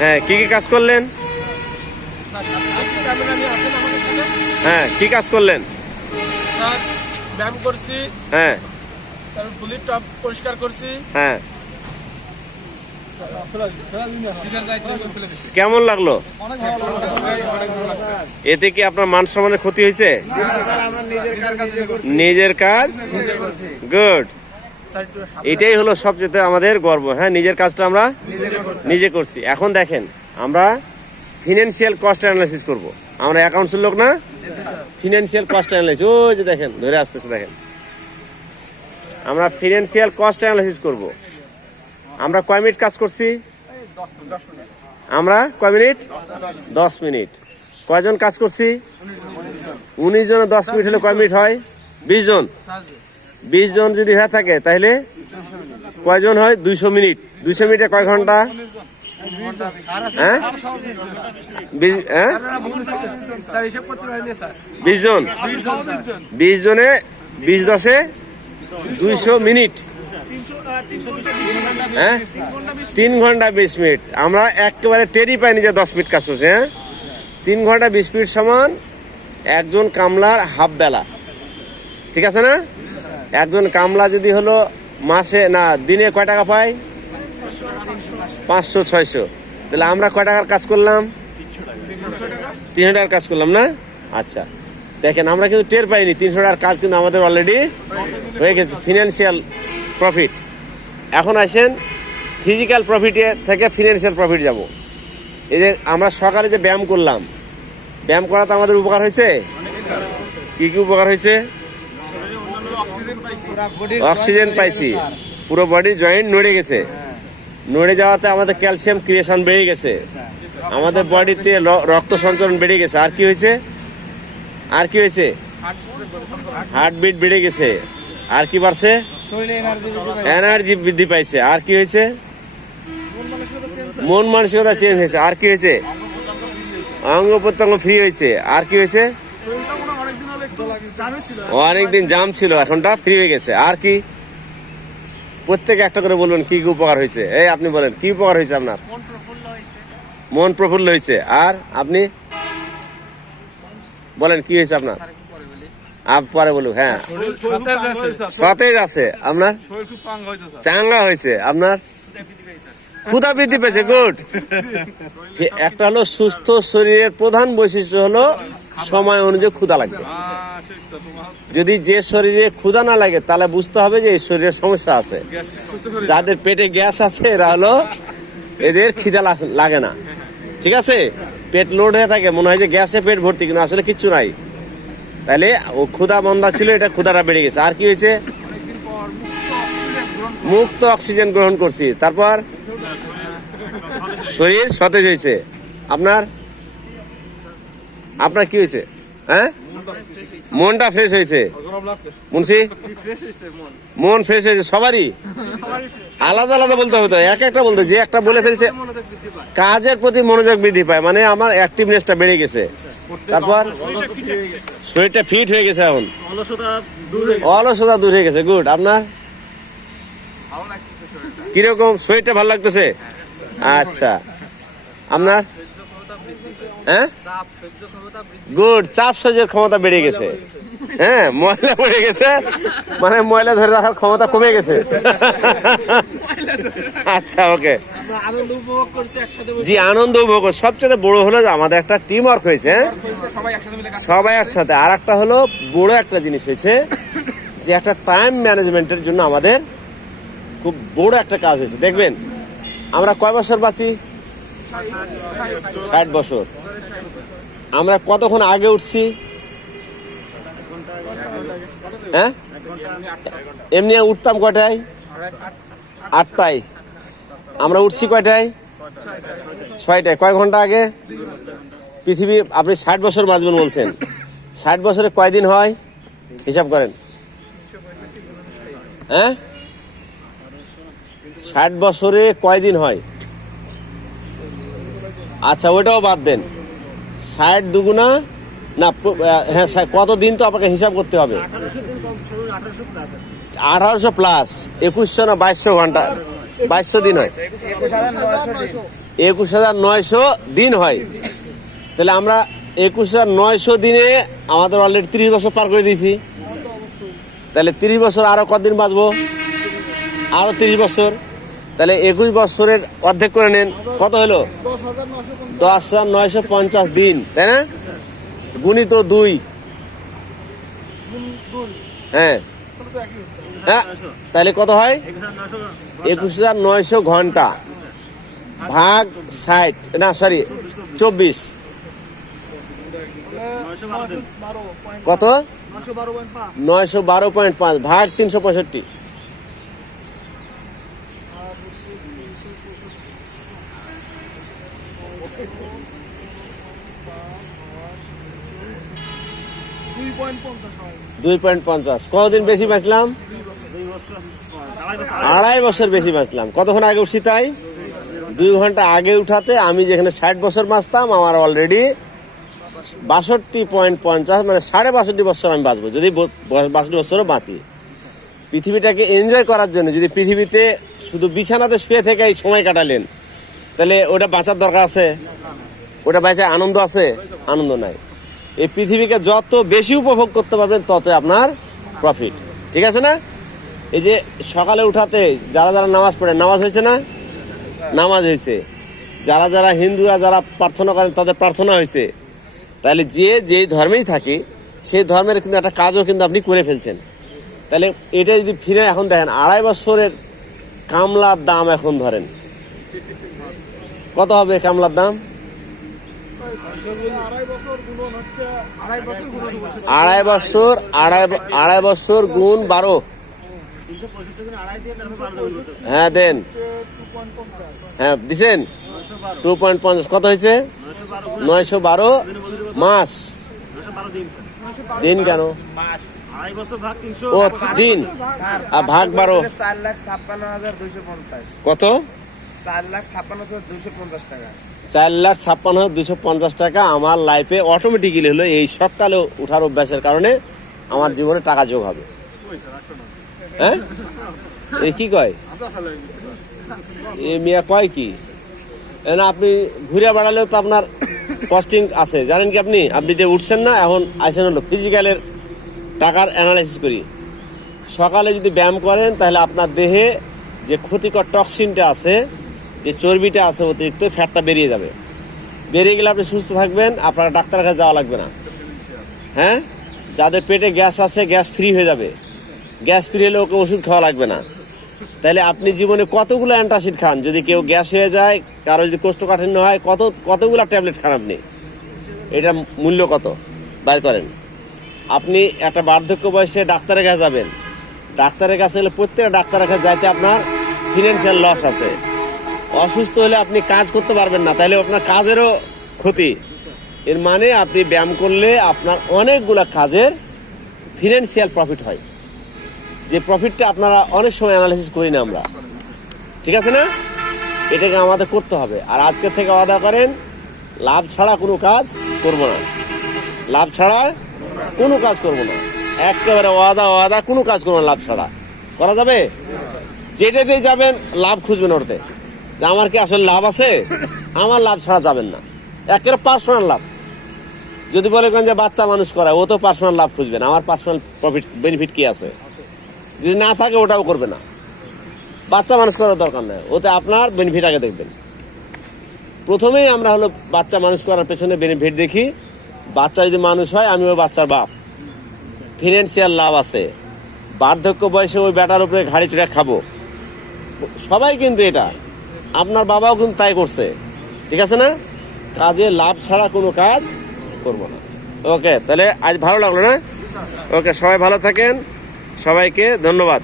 হ্যাঁ কি কি কাজ করলেন? হ্যাঁ কি কাজ করলেন? ব্যায়াম করছি। হ্যাঁ। তারপর গুলির টপ পরিষ্কার করছি। হ্যাঁ। কেমন লাগল? এতে কি আপনার মান সম্মানের ক্ষতি হয়েছে? নিজের কাজ গুড এটাই হলো সবচেয়ে আমাদের গর্ব। হ্যাঁ নিজের কাজটা আমরা নিজে করছি। এখন দেখেন, আমরা ফিনান্সিয়াল কস্ট অ্যানালাইসিস করব। আমরা অ্যাকাউন্টসের লোক না? ফিনান্সিয়াল কস্ট অ্যানালাইসিস ওই যে দেখেন, ধরে আসতেছে, দেখেন। আমরা ফিনান্সিয়াল কস্ট অ্যানালাইসিস করব। আমরা কয় মিনিট কাজ করছি? আমরা কয় মিনিট? দশ মিনিট। কয়জন কাজ করছি? উনিশ জনে দশ মিনিট হলে কয় মিনিট হয়? বিশ জন। বিশ জন যদি হয়ে থাকে, তাহলে কয়জন হয়? দুইশো মিনিট। দুইশো মিনিটে কয় ঘণ্টা? হ্যাঁ? হ্যাঁ? বিশ জন। বিশ জনে, বিশ দশে দুইশো মিনিট। হ্যাঁ? তিন ঘণ্টা বিশ মিনিট। আমরা একেবারে টেরি পাইনি যে দশ মিনিট কাজ করছে হ্যাঁ? তিন ঘণ্টা বিশ মিনিট সমান একজন কামলার হাফ বেলা। ঠিক আছে না? একজন কামলা যদি হলো মাসে, না, দিনে কয় টাকা পায়? পাঁচশো, ছয়শো। তাহলে আমরা কয় টাকার কাজ করলাম? তিনশো টাকার কাজ করলাম, না? আচ্ছা। দেখেন, আমরা কিন্তু টের পাইনি, তিনশো টাকার কাজ কিন্তু আমাদের অলরেডি হয়ে গেছে ফিনান্সিয়াল প্রফিট এখন আসেন ফিজিক্যাল প্রফিটে থেকে ফিনান্সিয়াল প্রফিট যাব। এই যে আমরা সকালে যে ব্যায়াম করলাম, ব্যায়াম করাতে আমাদের উপকার হয়েছে? কি কি উপকার হয়েছে? অক্সিজেন পাইছি। পুরো বডি জয়েন্ট নড়ে গেছে। নড়ে যাওয়াতে আমাদের ক্যালসিয়াম ক্রিয়েশন বেড়ে গেছে। আমাদের বডিতে রক্ত সঞ্চালন বেড়ে গেছে। আর কি হয়েছে? আর কি হয়েছে? হার্টবিট বেড়ে গেছে। আর কি বাড়ছে? এনার্জি বৃদ্ধি পাইছে। আর কি হয়েছে? মন মানসিকতা চেঞ্জ হয়েছে। আর কি হয়েছে? অঙ্গ প্রত্যঙ্গ ফ্রি হয়েছে। আর কি হয়েছে? হয় অনেকদিন জাম ছিল এখনটা ফ্রি হয়ে গেছে। আর কি? প্রত্যেকে একটা করে বলবেন কি কি উপকার হয়েছে? এই আপনি বলেন কি উপকার হয়েছে আপনার? মন প্রফুল্ল হয়েছে। আর আপনি? বলেন কি হয়েছে আপনার? আপ পরে বলুক হ্যাঁ। সতেজ আছে। আপনার? চাঙ্গা হয়েছে। আপনার? ক্ষুদা বৃদ্ধি পেয়েছে গুড। একটা হলো সুস্থ শরীরের প্রধান বৈশিষ্ট্য হলো সময় অনুযায়ী ক্ষুধা লাগবে। যদি যে শরীরে ক্ষুধা না লাগে, তাহলে বুঝতে হবে যে এই শরীরের সমস্যা আছে। যাদের পেটে গ্যাস আছে, এরা হলো এদের খিদা লাগ- না। ঠিক আছে? পেট লোড হয়ে থাকে, মনে হয় যে গ্যাসে পেট ভর্তি, কিন্তু আসলে কিচ্ছু নাই। তাহলে ও ক্ষুধা মন্দা ছিল, এটা ক্ষুধাটা বেড়ে গেছে। আর কি হয়েছে? মুক্ত অক্সিজেন গ্রহণ করছি। তারপর শরীর সতেজ হয়েছে। আপনার? আপনার কি হয়েছে? হ্যাঁ? মনটা ফ্রেশ হয়েছে? মুন্সি? মন ফ্রেশ হয়েছে, সবারই? আলাদা আলাদা বলতে হবে তো, এক একটা বলতে, যে একটা বলে ফেলছে, কাজের প্রতি মনোযোগ বৃদ্ধি পায় মানে আমার অ্যাক্টিভনেসটা বেড়ে গেছে। তারপর? শরীরটা ফিট হয়ে গেছে এখন। অলসতা দূর হয়ে গেছে গুড আপনার? কীরকম? শরীরটা ভালো লাগতেছে? আচ্ছা। আপনার? হ্যাঁ? গুড চাপ সহ্যের ক্ষমতা বেড়ে গেছে। হ্যাঁ ময়লা বেড়ে গেছে। মানে ময়লা ধরে রাখার ক্ষমতা কমে গেছে। আচ্ছা ওকে। জি আনন্দ উপভোগ সবচেয়ে বড় হলো যে আমাদের একটা টিম ওয়ার্ক হয়েছে হ্যাঁ? সবাই একসাথে আর একটা হলো বড় একটা জিনিস হয়েছে যে একটা টাইম ম্যানেজমেন্টের জন্য আমাদের খুব বড় একটা কাজ হয়েছে। দেখবেন আমরা কয় বছর বাঁচি? ষাট বছর। আমরা কতক্ষণ আগে উঠছি? হ্যাঁ? এমনি উঠতাম কয়টায়? আটটায়। আমরা উঠছি কয়টায়? ছয়টায়। কয় ঘণ্টা আগে? পৃথিবী, আপনি ষাট বছর বাঁচবেন বলছেন। ষাট বছরে কয়দিন হয়? হিসাব করেন। হ্যাঁ? ষাট বছরে কয়দিন হয়? আচ্ছা ওটাও বাদ দেন। ষাট দুগুণা না হ্যাঁ কত দিন তো আপনাকে হিসাব করতে হবে? আঠারোশো প্লাস আঠারোশো প্লাস একুশশো না বাইশশো ঘণ্টা? বাইশশো দিন হয়। একুশ হাজার নয়শো দিন হয়। তাহলে আমরা একুশ হাজার নয়শো দিনে আমাদের অলরেডি তিরিশ বছর পার করে দিয়েছি। তাহলে তিরিশ বছর আরও কতদিন বাঁচবো? আরও তিরিশ বছর। তাহলে একুশ বছরের অর্ধেক করে নেন। কত হলো? দশ হাজার নয়শো পঞ্চাশ দিন তাই না? গুণিত দুই। হ্যাঁ। হ্যাঁ তাহলে কত হয়? একুশ হাজার নয়শো ঘণ্টা ভাগ ষাট না সরি চব্বিশ। কত? নয়শো বারো পয়েন্ট পাঁচ ভাগ তিনশো পঁয়ষট্টি। দুই পয়েন্ট পঞ্চাশ। কতদিন বেশি বাঁচলাম? আড়াই বছর বেশি বাঁচলাম। কতক্ষণ আগে উঠছি তাই? দুই ঘণ্টা আগে উঠাতে আমি যেখানে ষাট বছর বাঁচতাম, আমার অলরেডি বাষট্টি পয়েন্ট পঞ্চাশ মানে সাড়ে বাষট্টি বছর আমি বাঁচবো, যদি বাষট্টি বছরও বাঁচি। পৃথিবীটাকে এনজয় করার জন্য, যদি পৃথিবীতে শুধু বিছানাতে শুয়ে থেকে এই সময় কাটালেন, তাহলে ওটা বাঁচার দরকার আছে? ওটা বাঁচায় আনন্দ আছে? আনন্দ নাই। এই পৃথিবীকে যত বেশি উপভোগ করতে পারবেন তত আপনার প্রফিট ঠিক আছে না? এই যে সকালে উঠাতে যারা যারা নামাজ পড়ে, নামাজ হয়েছে না? নামাজ হয়েছে। যারা যারা হিন্দুরা যারা প্রার্থনা করেন, তাদের প্রার্থনা হয়েছে। তাহলে যে যেই ধর্মেই থাকে, সেই ধর্মের কিন্তু একটা কাজও কিন্তু আপনি করে ফেলছেন। তাহলে এটা যদি ফিরে এখন দেখেন, আড়াই বছরের কামলার দাম এখন ধরেন। কত হবে কামলার দাম? আড়াই বছর আড়াই বছর আড়াই বছর গুণ বারো। হ্যাঁ দেন। হ্যাঁ দিছেন? টু পয়েন্ট পঞ্চাশ। কত হয়েছে? নয়শো বারো মাস। দিন কেন? ও দিন। আর ভাগ বারো। চার লাখ ছাপ্পান্ন হাজার দুইশো পঞ্চাশ। কত? চার লাখ ছাপ্পান্ন হাজার দুইশো পঞ্চাশ টাকা। চার লাখ ছাপ্পান্ন হাজার দুশো পঞ্চাশ টাকা আমার লাইফে অটোমেটিক্যালি হলো এই সকালে উঠার অভ্যাসের কারণে আমার জীবনে টাকা যোগ হবে। হ্যাঁ? এ কি কয়? এ মিয়া কয় কি? না, আপনি ঘুরে বেড়ালেও তো আপনার কস্টিং আছে। জানেন কি আপনি? আপনি যে উঠছেন না, এখন আসেন হলো ফিজিক্যালের টাকার অ্যানালাইসিস করি। সকালে যদি ব্যায়াম করেন, তাহলে আপনার দেহে যে ক্ষতিকর টক্সিনটা আছে যে চর্বিটা আছে অতিরিক্ত ফ্যাটটা বেরিয়ে যাবে। বেরিয়ে গেলে আপনি সুস্থ থাকবেন, আপনার ডাক্তারের কাছে যাওয়া লাগবে না। হ্যাঁ? যাদের পেটে গ্যাস আছে, গ্যাস ফ্রি হয়ে যাবে। গ্যাস ফ্রি হলে ওকে ওষুধ খাওয়া লাগবে না। তাহলে আপনি জীবনে কতগুলো অ্যান্টাসিড খান? যদি কেউ গ্যাস হয়ে যায়, কারও যদি কোষ্ঠকাঠিন্য হয়, কত, কতগুলো ট্যাবলেট খান আপনি? এটা মূল্য কত? বাইর করেন। আপনি একটা বার্ধক্য বয়সে ডাক্তারের কাছে যাবেন। ডাক্তারের কাছে গেলে প্রত্যেকটা ডাক্তারের কাছে যাইতে আপনার ফিনান্সিয়াল লস আছে। অসুস্থ হলে আপনি কাজ করতে পারবেন না, তাহলে আপনার কাজেরও ক্ষতি। এর মানে আপনি ব্যায়াম করলে আপনার অনেকগুলো কাজের ফিনান্সিয়াল প্রফিট হয়। যে প্রফিটটা আপনারা অনেক সময় অ্যানালাইসিস করি না আমরা। ঠিক আছে না? এটাকে আমাদের করতে হবে। আর আজকে থেকে ওয়াদা করেন, লাভ ছাড়া কোনো কাজ করব না। লাভ ছাড়া কোনো কাজ করব না। একেবারে ওয়াদা ওয়াদা, কোনো কাজ করব না লাভ ছাড়া। করা যাবে? যেটাতেই যাবেন, লাভ খুঁজবেন ওটাতে যে আমার কি আসলে লাভ আছে? আমার লাভ ছাড়া যাবেন না। একেবারে পার্সোনাল লাভ। যদি বলে যে বাচ্চা মানুষ করায় ও তো পার্সোনাল লাভ খুঁজবেন আমার পার্সোনাল প্রফিট বেনিফিট কি আছে? যদি না থাকে, ওটাও করবে না। বাচ্চা মানুষ করার দরকার নেই। ওতে আপনার বেনিফিট আগে দেখবেন। প্রথমেই আমরা হলো বাচ্চা মানুষ করার পেছনে বেনিফিট দেখি। বাচ্চা যদি মানুষ হয় আমি ওই বাচ্চার বাপ। ফিনান্সিয়াল লাভ আছে। বার্ধক্য বয়সে ওই বেটার উপরে ঘাড়ি চড়ে খাব। সবাই কিন্তু এটা। আপনার বাবাও কিন্তু তাই করছে। ঠিক আছে না? কাজে লাভ ছাড়া কোনো কাজ করব না। ওকে, তাহলে আজ ভালো লাগল না? ওকে, সবাই ভালো থাকেন। সবাইকে ধন্যবাদ।